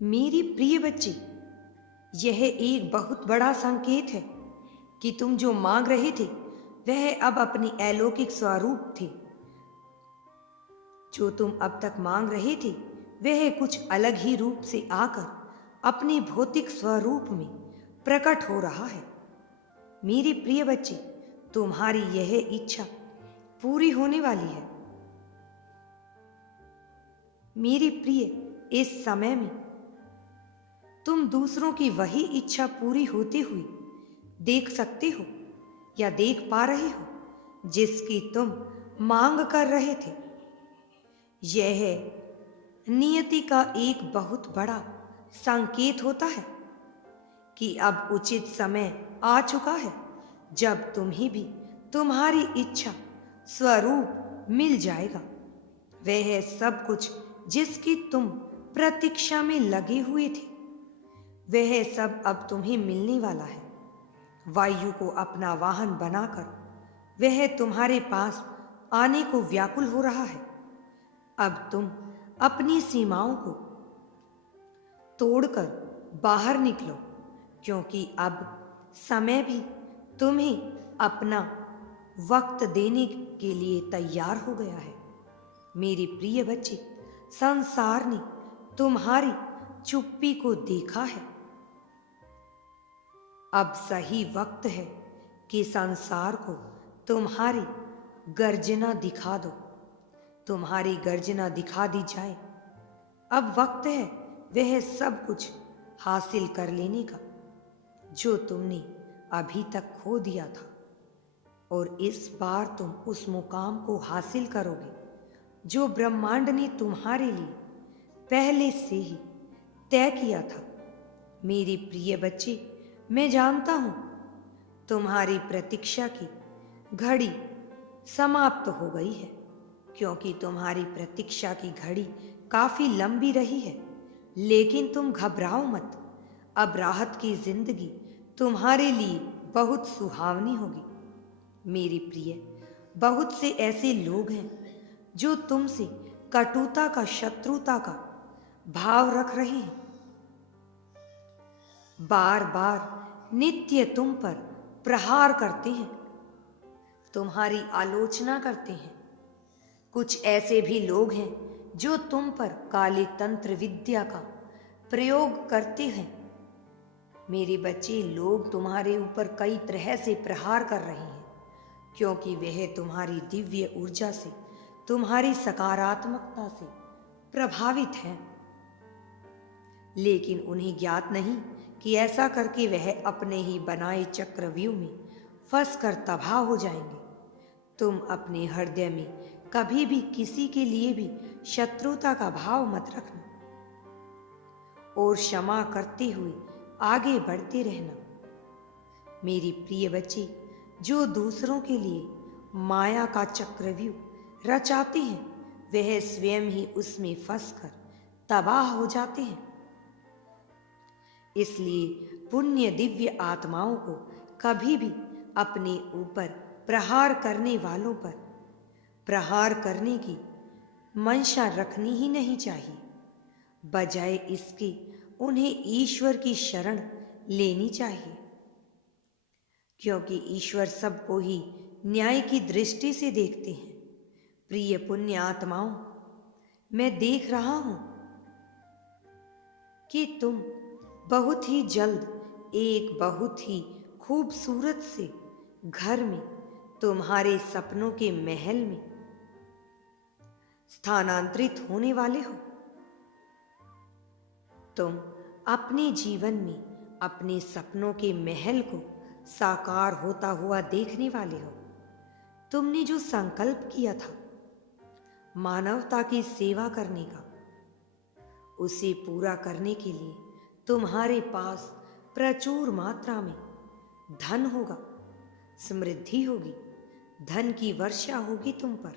मेरी प्रिय बच्ची, यह एक बहुत बड़ा संकेत है कि तुम जो मांग रहे थे वह अब अपनी अलौकिक स्वरूप थे। जो तुम अब तक मांग रहे थे वह कुछ अलग ही रूप से आकर अपने भौतिक स्वरूप में प्रकट हो रहा है। मेरी प्रिय बच्ची, तुम्हारी यह इच्छा पूरी होने वाली है। मेरी प्रिय, इस समय में तुम दूसरों की वही इच्छा पूरी होती हुई देख सकते हो या देख पा रहे हो जिसकी तुम मांग कर रहे थे। यह नियति का एक बहुत बड़ा संकेत होता है कि अब उचित समय आ चुका है जब तुम्हें भी तुम्हारी इच्छा स्वरूप मिल जाएगा। वह सब कुछ जिसकी तुम प्रतीक्षा में लगे हुए थे वह सब अब तुम्हें मिलने वाला है। वायु को अपना वाहन बनाकर वह तुम्हारे पास आने को व्याकुल हो रहा है। अब तुम अपनी सीमाओं को तोड़कर बाहर निकलो, क्योंकि अब समय भी तुम्हें अपना वक्त देने के लिए तैयार हो गया है। मेरी प्रिय बच्ची, संसार ने तुम्हारी चुप्पी को देखा है। अब सही वक्त है कि संसार को तुम्हारी गर्जना दिखा दो। तुम्हारी गर्जना दिखा दी जाए। अब वक्त है वह सब कुछ हासिल कर लेने का जो तुमने अभी तक खो दिया था, और इस बार तुम उस मुकाम को हासिल करोगे जो ब्रह्मांड ने तुम्हारे लिए पहले से ही तय किया था। मेरी प्रिय बच्चे, मैं जानता हूं तुम्हारी प्रतीक्षा की घड़ी समाप्त हो गई है, क्योंकि तुम्हारी प्रतीक्षा की घड़ी काफी लंबी रही है। लेकिन तुम घबराओ मत। अब राहत की जिंदगी तुम्हारे लिए बहुत सुहावनी होगी। मेरी प्रिय, बहुत से ऐसे लोग हैं जो तुमसे कटुता का, शत्रुता का भाव रख रहे हैं। बार बार नित्य तुम पर प्रहार करते हैं, तुम्हारी आलोचना करते हैं। कुछ ऐसे भी लोग हैं जो तुम पर काले तंत्र विद्या का प्रयोग करते हैं। मेरे बच्चे, लोग तुम्हारे ऊपर कई तरह से प्रहार कर रहे हैं, क्योंकि वह तुम्हारी दिव्य ऊर्जा से, तुम्हारी सकारात्मकता से प्रभावित हैं। लेकिन उन्हें ज्ञात नहीं कि ऐसा करके वह अपने ही बनाए चक्रव्यूह में फंस कर तबाह हो जाएंगे। तुम अपने हृदय में कभी भी किसी के लिए भी शत्रुता का भाव मत रखना और क्षमा करते हुए आगे बढ़ते रहना। मेरी प्रिय बच्ची, जो दूसरों के लिए माया का चक्रव्यूह रचाते हैं वह स्वयं ही उसमें फंसकर तबाह हो जाते हैं। इसलिए पुण्य दिव्य आत्माओं को कभी भी अपने ऊपर प्रहार करने वालों पर प्रहार करने की मंशा रखनी ही नहीं चाहिए। बजाय इसके उन्हें ईश्वर की शरण लेनी चाहिए, क्योंकि ईश्वर सबको ही न्याय की दृष्टि से देखते हैं। प्रिय पुण्य आत्माओं, मैं देख रहा हूं कि तुम बहुत ही जल्द एक बहुत ही खूबसूरत से घर में, तुम्हारे सपनों के महल में स्थानांतरित होने वाले हो। तुम अपने जीवन में अपने सपनों के महल को साकार होता हुआ देखने वाले हो। तुमने जो संकल्प किया था मानवता की सेवा करने का, उसे पूरा करने के लिए तुम्हारे पास प्रचुर मात्रा में धन होगा, समृद्धि होगी, धन की वर्षा होगी तुम पर।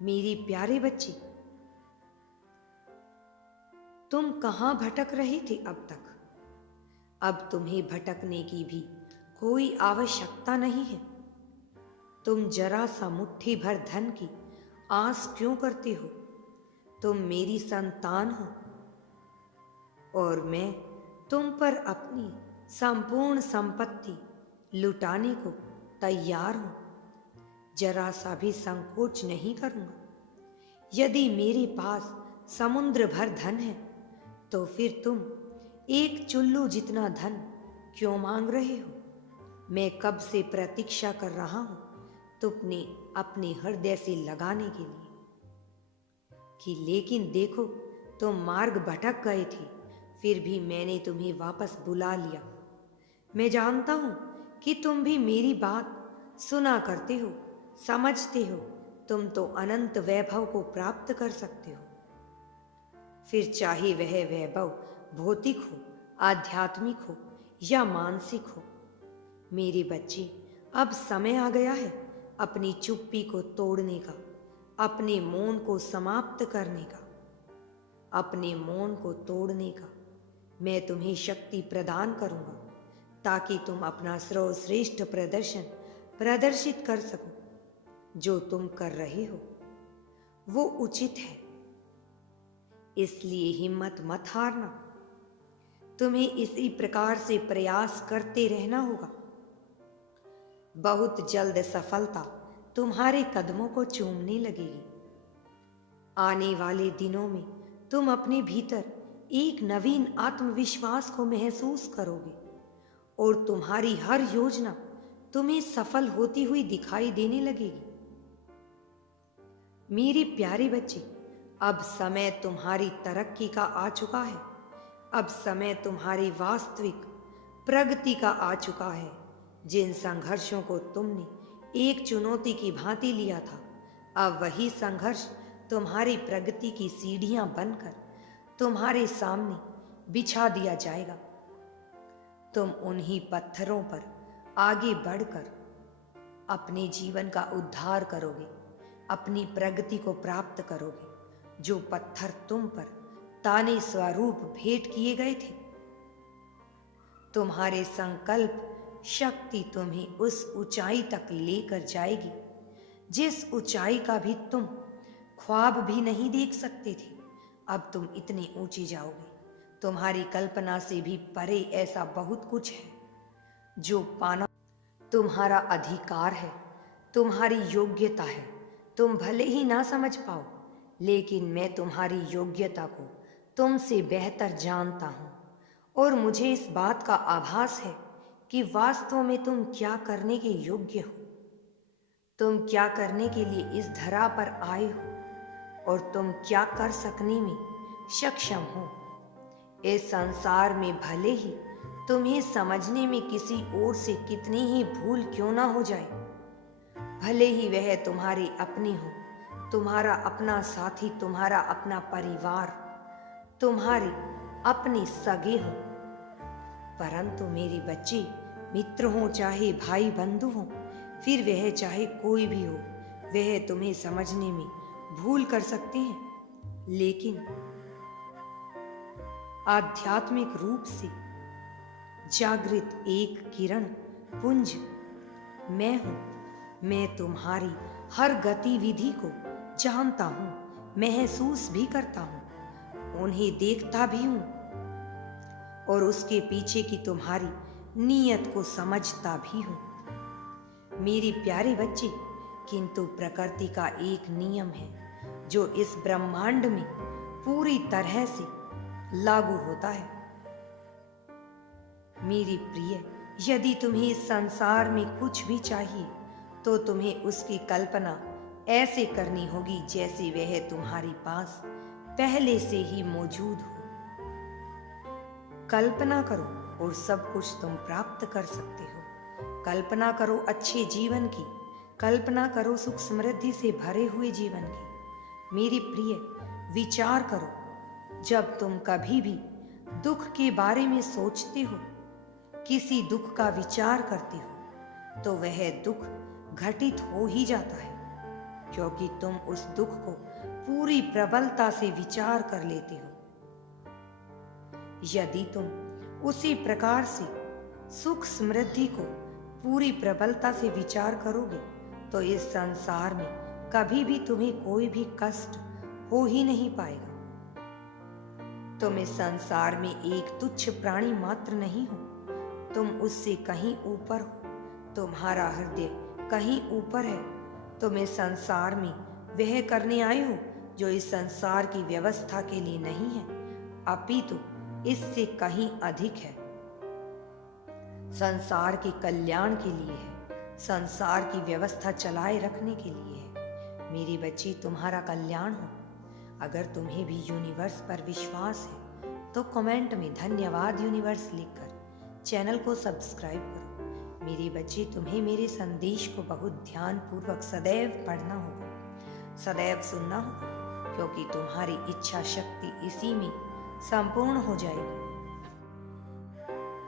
मेरे प्यारे बच्चे, तुम कहां भटक रहे थे अब तक? अब तुम्हें भटकने की भी कोई आवश्यकता नहीं है। तुम जरा सा मुट्ठी भर धन की आस क्यों करते हो? तुम मेरी संतान हो। और मैं तुम पर अपनी संपूर्ण संपत्ति लुटाने को तैयार हूं। जरा सा भी संकोच नहीं करूंगा। यदि मेरे पास समुद्र भर धन है तो फिर तुम एक चुल्लू जितना धन क्यों मांग रहे हो? मैं कब से प्रतीक्षा कर रहा हूं तुमने अपने हृदय से लगाने के लिए कि लेकिन देखो, तुम मार्ग भटक गए थे, फिर भी मैंने तुम्हें वापस बुला लिया। मैं जानता हूं कि तुम भी मेरी बात सुना करते हो, समझते हो। तुम तो अनंत वैभव को प्राप्त कर सकते हो, फिर चाहे वह वैभव भौतिक हो, आध्यात्मिक हो या मानसिक हो। मेरे बच्चे, अब समय आ गया है अपनी चुप्पी को तोड़ने का, अपने मौन को समाप्त करने का, अपने मौन को तोड़ने का। मैं तुम्हें शक्ति प्रदान करूंगा ताकि तुम अपना सर्वश्रेष्ठ प्रदर्शन प्रदर्शित कर सको। जो तुम कर रहे हो वो उचित है, इसलिए हिम्मत मत हारना। तुम्हें इसी प्रकार से प्रयास करते रहना होगा। बहुत जल्द सफलता तुम्हारे कदमों को चूमने लगेगी। आने वाले दिनों में तुम अपने भीतर एक नवीन आत्मविश्वास को महसूस करोगे और तुम्हारी हर योजना तुम्हें सफल होती हुई दिखाई देने लगेगी। मेरे प्यारे बच्चे, अब समय तुम्हारी तरक्की का आ चुका है। अब समय तुम्हारी वास्तविक प्रगति का आ चुका है। जिन संघर्षों को तुमने एक चुनौती की भांति लिया था, अब वही संघर्ष तुम्हारी प्रगति की सीढ़ियां बनकर तुम्हारे सामने बिछा दिया जाएगा। तुम उन्हीं पत्थरों पर आगे बढ़कर अपने जीवन का उद्धार करोगे, अपनी प्रगति को प्राप्त करोगे। जो पत्थर तुम पर ताने स्वरूप भेंट किए गए थे, तुम्हारे संकल्प शक्ति तुम्हें उस ऊंचाई तक लेकर जाएगी जिस ऊंचाई का भी तुम ख्वाब भी नहीं देख सकते थे। अब तुम इतने ऊंचे जाओगे, तुम्हारी कल्पना से भी परे ऐसा बहुत कुछ है जो पाना तुम्हारा अधिकार है, तुम्हारी योग्यता है। तुम भले ही ना समझ पाओ, लेकिन मैं तुम्हारी योग्यता को तुमसे बेहतर जानता हूँ और मुझे इस बात का आभास है कि वास्तव में तुम क्या करने के योग्य हो, तुम क्या करने के लिए इस धरा पर आए हो और तुम क्या कर सकने में सक्षम हो। इस संसार में भले ही तुम्हें समझने में किसी और से कितनी ही भूल क्यों ना हो जाए, भले ही वह तुम्हारी अपनी हो, तुम्हारा अपना साथी, तुम्हारा अपना परिवार, तुम्हारे अपने सगे हो, परंतु मेरे बच्चे, मित्र हो चाहे भाई बंधु हो, फिर वह चाहे कोई भी हो, वह तुम्हें समझने में भूल कर सकते हैं, लेकिन आध्यात्मिक रूप से जागृत एक किरण पुंज मैं हूं। मैं तुम्हारी हर गतिविधि को जानता हूं, महसूस भी करता हूं, उन्हें देखता भी हूं और उसके पीछे की तुम्हारी नीयत को समझता भी हूं। मेरे प्यारे बच्चे, किंतु प्रकृति का एक नियम है जो इस ब्रह्मांड में पूरी तरह से लागू होता है। मेरी प्रिय, यदि तुम्हें इस संसार में कुछ भी चाहिए तो तुम्हें उसकी कल्पना ऐसे करनी होगी जैसे वह तुम्हारे पास पहले से ही मौजूद हो। कल्पना करो और सब कुछ तुम प्राप्त कर सकते हो। कल्पना करो अच्छे जीवन की, कल्पना करो सुख समृद्धि से भरे हुए जीवन की। मेरी प्रिय, विचार करो, जब तुम कभी भी दुख के बारे में सोचते हो, किसी दुख का विचार करते हो, तो वह दुख घटित हो ही जाता है, क्योंकि तुम उस दुख को पूरी प्रबलता से विचार कर लेते हो। यदि तुम उसी प्रकार से सुख समृद्धि को पूरी प्रबलता से विचार करोगे तो इस संसार में कभी भी तुम्हें कोई भी कष्ट हो ही नहीं पाएगा। तुम इस संसार में एक तुच्छ प्राणी मात्र नहीं हो, तुम उससे कहीं ऊपर हो। तुम्हारा हृदय कहीं ऊपर है। तुम इस संसार में वह करने आए हो जो इस संसार की व्यवस्था के लिए नहीं है, अपितु इससे कहीं अधिक है। संसार के कल्याण के लिए है, संसार की व्यवस्था चलाए रखने के लिए है। मेरे बच्चे, तुम्हारा कल्याण हो। अगर तुम्हें भी यूनिवर्स पर विश्वास है तो कमेंट में धन्यवाद यूनिवर्स लिखकर चैनल को सब्सक्राइब करो। मेरे बच्चे, तुम्हें मेरे संदेश को बहुत ध्यानपूर्वक सदैव पढ़ना होगा, सदैव सुनना होगा, क्योंकि तुम्हारी इच्छा शक्ति इसी में संपूर्ण हो जाएगी।